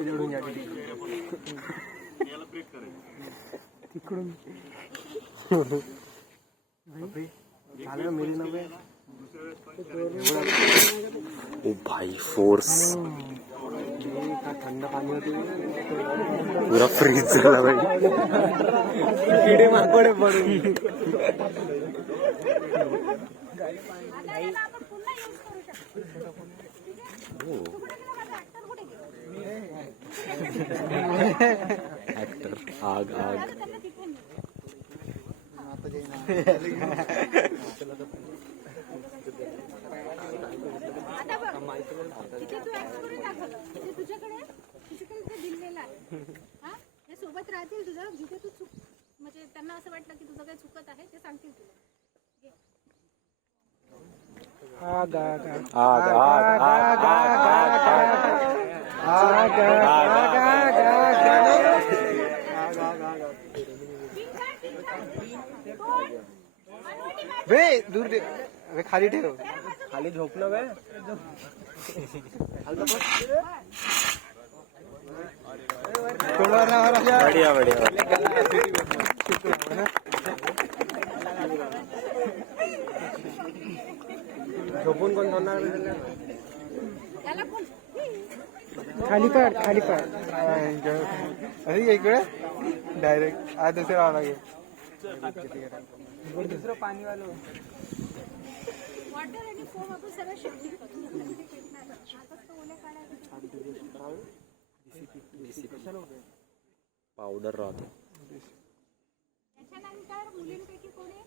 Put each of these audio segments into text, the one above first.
जोडून घ्या तिकडून ओ भाई फोर्स थंड पाणी होते पूरा फ्रीज झाला भाई किडे मारकडे पडून ऍक्टर आग आग सोबत राहतील तुझं जिथे तू चूक म्हणजे त्यांना असं वाटलं की तुझं काही चुकत आहे ते सांगतील तुला आग आग आग आग आग बे दूर दे अबे खाली ठेव खाली झोपलो बे बढ़िया बढ़िया झोपून कोण होणार खाली पाड अरे इकडे डायरेक्ट आज दुसरं राहावं लागेल दुसरं पाणी वालं वॉटर आणि फोम आपण सगळं शिफ्ट करतो आताच तो ओल्या काढायचं पावडर राहतो त्याच्यानंतर मुलींपैकी कोणी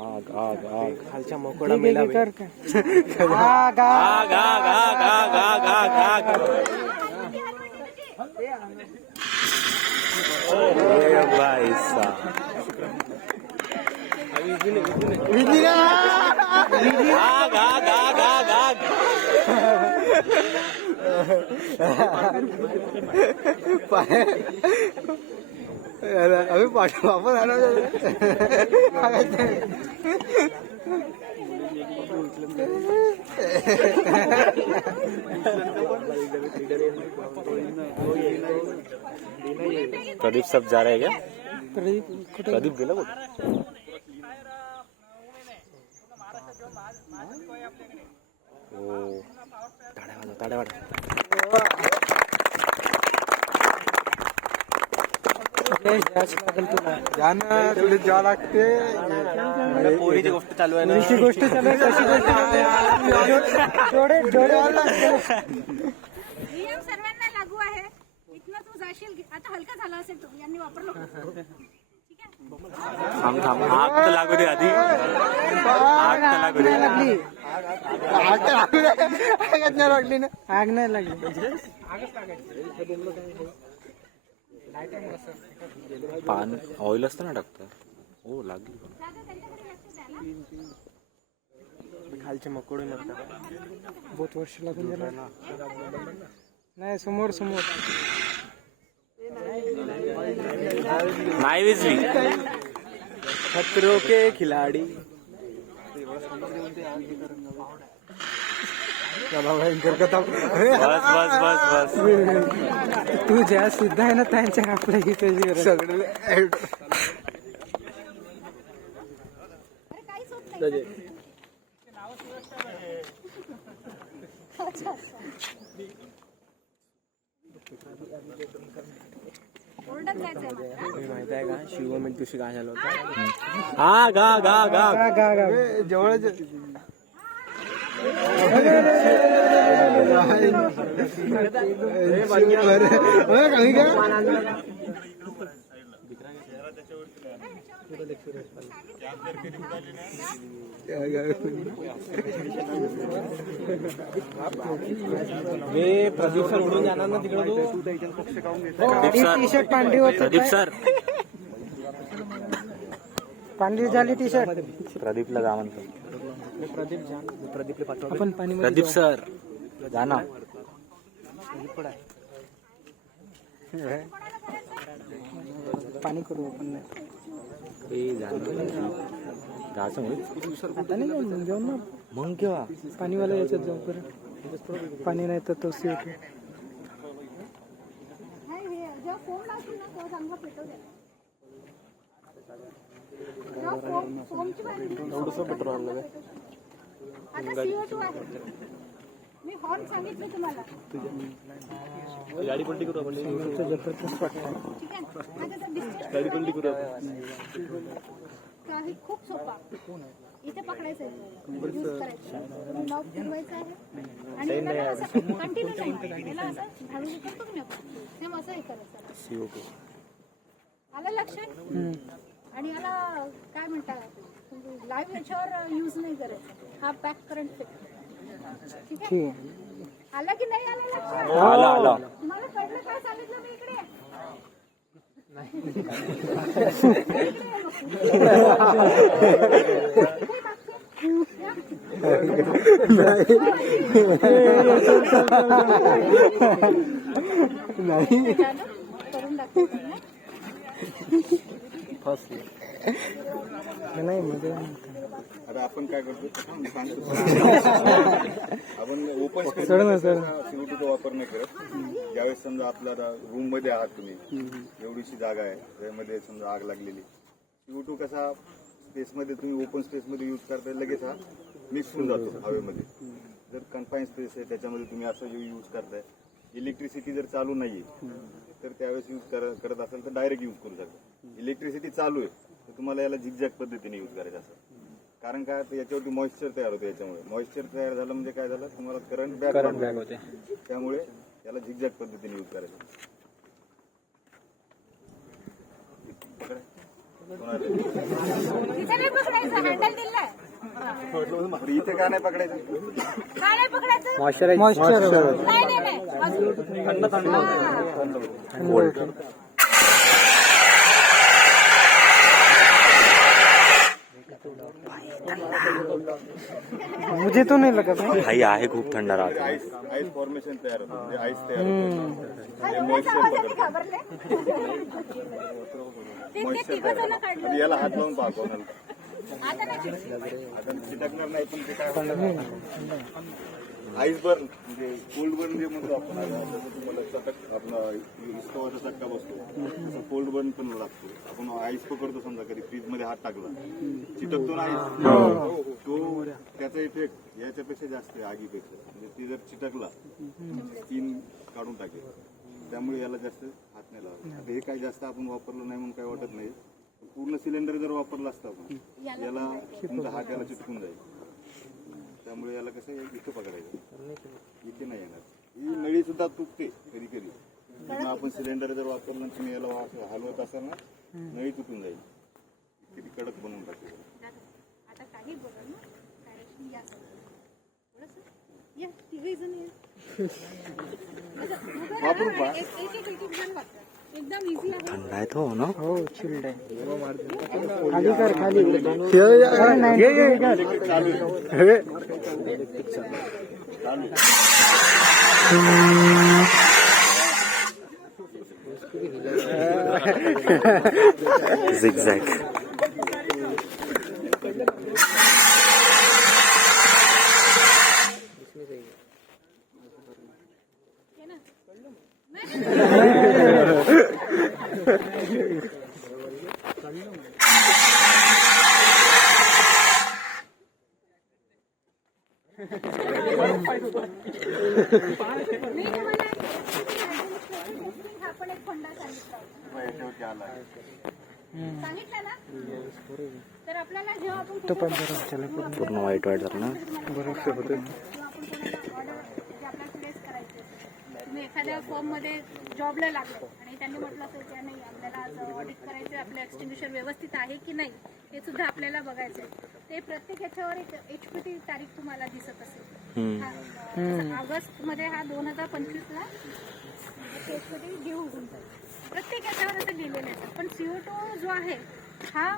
आग आग आग खालच्या मोकळा मेला आग आग आग आग आग आग आग आग ओए भाई साहब आग आग आग आग आग अभी वापस आना प्रदीप सब जा रहे हैं क्या प्रदीप गेला कुठे ओ टाळ्या वाजव जाणं तुला जावं लागते पोरीची गोष्ट चालू आहे ना गोष्ट चालू आहे कशी नियम सर्वांना लागू आहे इथनं तू जाशील आता हलका झाला असेल तो यांनी वापरलं ठीक आहे थांब थांब आग तर लागू दे आधी आग तर लागू दे लागली ना आग नाही लागली पान ऑइल असतं ना टाकतं हो लागली खालचे मकोडे मरतात बहुत वर्ष लागून गेला नाही समोर नाही विजली खतरों के खिलाडी बस बस बस बस तू ज्या सुद्धा आहे ना त्यांच्या आपल्या सगळे काहीच होत नाही ओरडत जायचंय मला. माहित आहे का शिवमित दिवशी काय झालं होतं आग आग आग आग जवळच प्रदीप सर उडून जाणार ना तिकडे टी शर्ट पांढरी होत प्रदीप सर पांढरी झाली टी शर्ट प्रदीपला जा म्हणतो प्रदीपला आपण पाणी प्रदीप सर जा ना पाणी करू आपण जायचं म्हणजे आता नाही जाऊन घेऊन ना मग केव्हा पाणीवाला याच्यात जाऊ परत पाणी नाही तर तो CO2 नाही हे जेव्हा फोम लावशील ना तेव्हा चांगला पेटव द्या. जेव्हा फोमची बाटली थोडंसं पेट्रोल आता CO2 आहे. मी हॉर्न सांगितलं तुम्हाला. गाडी पलटी करू आपण जबरदस्त वाटतं. ठीक आहे. आता जर distance गाडी पलटी करू काही खूप सोपा. इथे पकडायचं आहे, यूज करायचं, नॉब फिरवायचं आहे आणि याला असं कंटिन्यू नाही, याला असं हळूहळू करतो की नाही आपण, सेम असं हे करायचं. CO2 आलं लक्षात? आणि याला काय म्हणतात, लाईव्ह याच्यावर यूज नाही करायचं, हा बॅक करंट फिट. ठीक आहे? आला की नाही आलं लक्षात? आला तुम्हाला कळलं काय सांगितलं मी इकडे? करून दाखवतो ना. नाही मजा आता आपण काय करतो आपण ओपन स्पेस CO2चा वापर नाही करत. ज्यावेळेस समजा आपल्याला रूम मध्ये आहात तुम्ही, एवढीशी जागा आहे, त्यामध्ये समजा आग लागलेली, CO2 कसा स्पेसमध्ये तुम्ही ओपन स्पेसमध्ये यूज करताय, लगेच हा मिक्स होऊन जातो हवेमध्ये. जर कन्फाईन स्पेस आहे त्याच्यामध्ये तुम्ही असं यूज करताय, इलेक्ट्रिसिटी जर चालू नाहीये तर त्यावेळेस यूज करत असेल तर डायरेक्ट यूज करू शकता. इलेक्ट्रिसिटी चालू आहे तर तुम्हाला याला झिगझॅग पद्धतीने यूज करायचं असं. कारण काय तर याच्यावरती मॉइश्चर तयार होतं, याच्यामुळे मॉइश्चर तयार झालं म्हणजे काय झालं, तुम्हाला करंट बॅक होते, त्यामुळे याला झिगझॅग पद्धतीने यूज करायचं. इथे नाही पकडायचं, हँडल दिलाय. इथे का नाही पकडायचं? काय नाही पकडायचं? मॉइश्चर नाही नाही नाही मुझे तो नहीं लगा था. भाई आहे खूप थंड राहत. आईस फॉर्मेशन तयार होतं, म्हणजे आईस तयार होतं. घाबरले. ते तिघं जण काढलं. आणि याला हात लावून पाहतो ना, आता नाही आता चिटकणार नाही, पण ते काय आईस बर्न म्हणजे कोल्ड बर्न जे म्हणतो आपण, तुम्हाला चटक आपला इस्कोवाचा चटका बसतो, तसा कोल्ड बर्न पण लागतो. आपण आईस पकडतो, समजा कधी फ्रीज मध्ये हात टाकला चिटकतो ना आईस, तो त्याचा इफेक्ट याच्यापेक्षा जास्त आहे आगीपेक्षा. म्हणजे ती जर चिटकला स्किन काढून टाकेल, त्यामुळे याला जास्त हात नाही लावत. आता हे काही जास्त आपण वापरलं नाही म्हणून काही वाटत नाही. पूर्ण सिलेंडर जर वापरलं असतं आपण, याला तुमचा हात याला चिटकून जाईल. त्यामुळे याला कसं इथं पकडायचं, इथे नाही येणार. ही नळी सुद्धा तुटते कधी कधी. आपण सिलेंडर जर वापरलं तुम्ही याला हलवत असाल ना, नळी तुटून जाईल, किती कडक बनवून टाकेल. आता काही बोला ना, डायरेक्शन या थोडंसं या, तिघही जण या. वापरू का? एक जण वापरा, एकदम इझी आहे. थंड आहे तो ना. हो चिल्ड आहे. खाली कर खाली. झिगझॅग. मी तुम्हाला आपण एक फंडा सांगितलं ना, तर आपल्याला जेव्हा आपण पूर्ण वाईट झालं ना. बरोबर होते. तुम्ही एखाद्या फर्म मध्ये जॉबला लागले आणि त्यांनी म्हटलं असेल की नाही आपल्याला आज ऑडिट करायचं, आपलं एक्सटिंग्विशर व्यवस्थित आहे की नाही हे सुद्धा आपल्याला बघायचं आहे. ते प्रत्येक याच्यावर एक HPT तारीख तुम्हाला दिसत असेल. ऑगस्ट मध्ये हा 2025ला HPT ड्यू होऊन जाईल. प्रत्येक याच्यावर असं लिहिलेलं आहे. पण CO2 जो आहे हा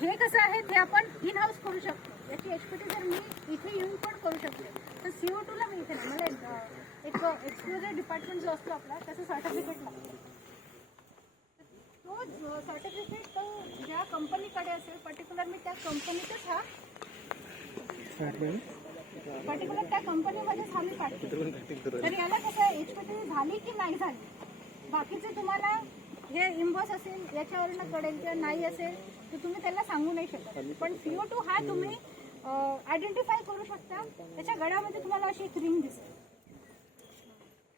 हे कसं आहे ते आपण इन हाऊस करू शकतो. याची HPT जर मी इथे येऊन पण करू शकते, तर CO2ला मी इथे नाही, मला एक एक्सक्लुझिव्ह डिपार्टमेंट जो असतो आपला त्याचं सर्टिफिकेट लागतं. तो तो सर्टिफिकेट तो ज्या कंपनीकडे असेल पर्टिक्युलर मी त्या कंपनीतच हा पर्टिक्युलर त्या कंपनीमध्येच हा मी पाठवतो. तर याला कसं HPT झाली की नाही झाली बाकीचे तुम्हाला हे इम्बॉस असेल याच्यावरनं कळेल किंवा नाही असेल तर तुम्ही त्याला सांगू नाही शकत. पण CO2 हा तुम्ही आयडेंटिफाय करू शकता. त्याच्या गळ्यामध्ये तुम्हाला अशी एक रिंग दिसेल.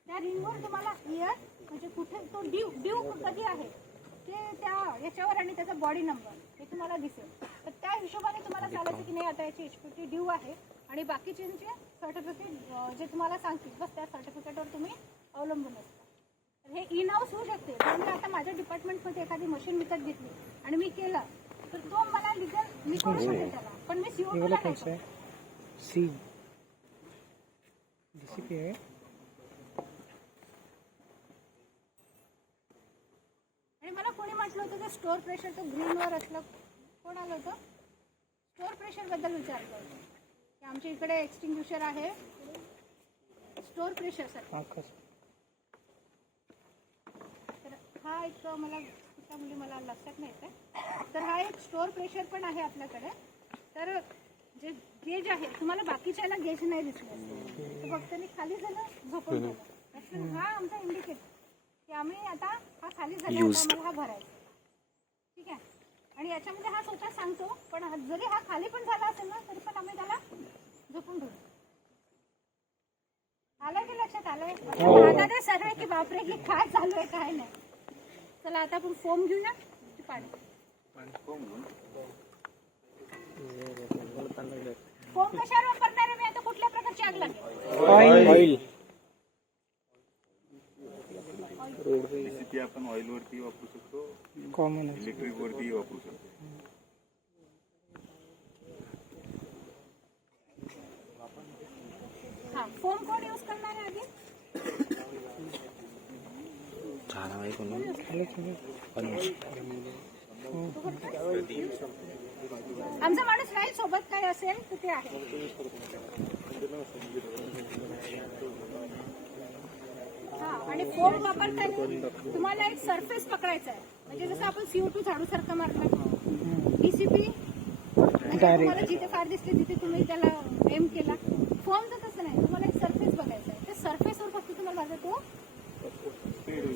त्या रिंगवर तुम्हाला इयर म्हणजे कुठे तो ड्यू कधी आहे ते त्या याच्यावर आणि त्याचा बॉडी नंबर हे तुम्हाला दिसेल. तर त्या हिशोबाने तुम्हाला चालायचं की नाही आता याची HPT ड्यू आहे आणि बाकीच्यांचे सर्टिफिकेट जे तुम्हाला सांगतील बस त्या सर्टिफिकेटवर तुम्ही अवलंबून असता. तर हे इन हाऊस होऊ शकते. जर मी आता माझ्या डिपार्टमेंटमध्ये एखादी मशीन विकत घेतली आणि मी केलं तर तो मला लिगल मी करू शकेल त्याला. पण मी CO2 ला नाही करू. सी DCP आहे. आणि मला कोणी म्हटलं होतं की स्टोअर प्रेशर तो ग्रीनवर असलं. कोण आलं होतं? स्टोअर प्रेशर बद्दल विचारलं होतं की आमच्या इकडे एक्सटिंग्विशर आहे स्टोअर प्रेशर साठी. तर हा एक मला मुली मला लक्षात नाही येते. तर हा एक स्टोअर प्रेशर पण आहे आपल्याकडे. तर जे गेज आहे तुम्हाला बाकीच्याला गेज नाही दिसले तर फक्त मी खाली झालं झोपून झालं. हा आमचा इंडिकेट की आम्ही आता हा खाली झाला आम्हाला हा भरायचा. ठीक आहे. आणि याच्यामध्ये हा स्वतः सांगतो पण जरी हा खाली पण झाला असेल ना तरी पण आम्ही त्याला झोपून ठेवू. आलं की लक्षात आलंय? आता ते सर्व की बापरे की काय चालू आहे काय नाही. चला आता आपण फोम घेऊया की पाणी. फोम कशावर वापरणार आहे मी आता कुठल्या प्रकारची आग लागेल? ऑइल DCP आपण ऑइल वरती वापरू शकतो, कॉमन इलेक्ट्रिक वरती वापरू शकतो. हा फोम कोण यूज करणार आहे आधी? आमचा माणूस राहील सोबत काय असेल तर ते आहे. हा आणि फोम वापरताना तुम्हाला एक सरफेस पकडायचा आहे. म्हणजे जसं आपण CO2 झाडू सारखं मारलं DCP तुम्हाला जिथे फार दिसते तिथे तुम्ही त्याला एम केला. फोमचं तसं नाही. तुम्हाला एक सरफेस बघायचा आहे. त्या सरफेसवर फक्त तुम्हाला बघा तो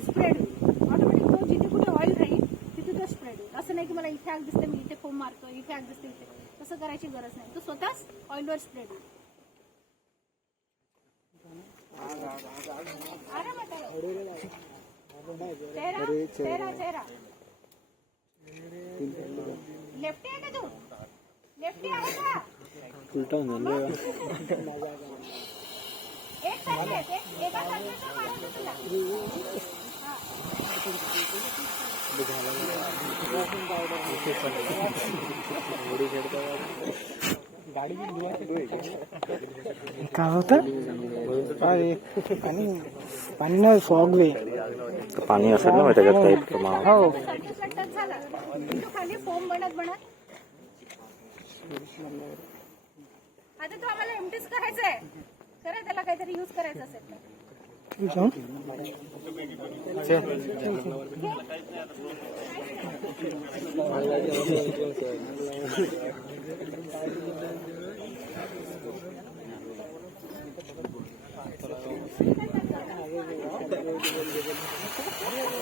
स्प्रेड ऑटोमॅटिक तो जिथे कुठे ऑइल राहील तिथे तो स्प्रेड होईल. असं नाही की मला इथे आग दिसते मी इथे फोम मारतो इथे आग दिसते इथे. तसं करायची गरज नाही. तो स्वतःच ऑइलवर स्प्रेड होईल. चेहरा लेफ्टी आहे का तू? लेफ्टी आहे का? उलटा झालं. एक साईड एका साईडला मारायचं तुला. काय होतं? पाणी नाही फॉग वे पाणी असेल ना त्याच्यात काही. हो झाला तो खाली फोम बनत आता तो आम्हाला एमटीच करायचा आहे. खरं त्याला काहीतरी यूज करायचं असेल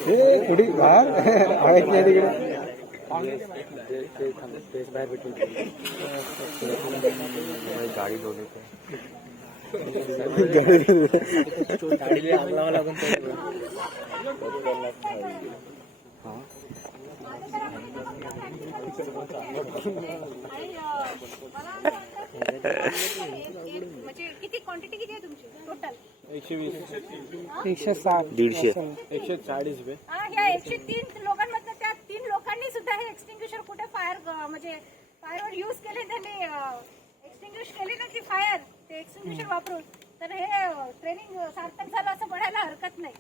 तर उडी बाहेर हवेत नाही तिकडे. गाडी धोली म्हणजे किती क्वांटिटी किती आहे तुमची टोटल? 160 140. ह्या 103 लोकांमधनं त्या 3 लोकांनी सुद्धा हे एक्सटिंग्विशर कुठे फायर म्हणजे फायरवर यूज केले त्यांनी एक्सटिंग्विश केले ना की फायर ते एक्सटिंग्विशर वापरून. तर हे ट्रेनिंग सार्थक झालं असं म्हणायला हरकत नाही.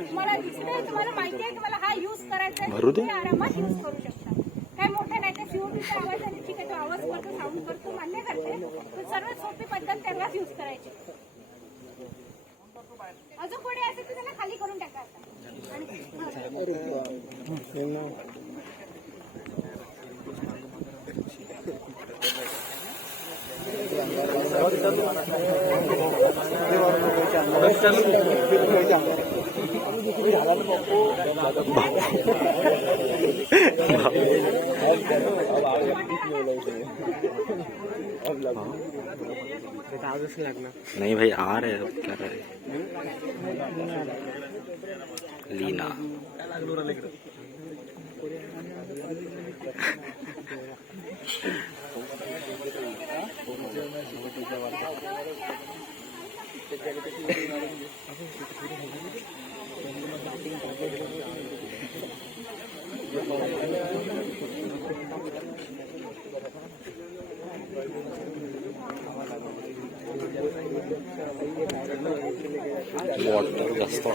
तुम्हाला माहिती आहे की मला हा यूज करायचा आहे तुम्ही आरामात यूज करू शकता. काय मोठे नाही ते CO2चा आवाज आणि ठीक आहे तो आवाज करतो साऊंड करतो मान्य करते पण सर्वात सोपी पद्धत त्यालाच यूज करायची. अजून कोणी असेल तर त्याला खाली करून टाका आता. नहीं भाई आ रहे हैं, क्या रहे लीना वाटर जास्त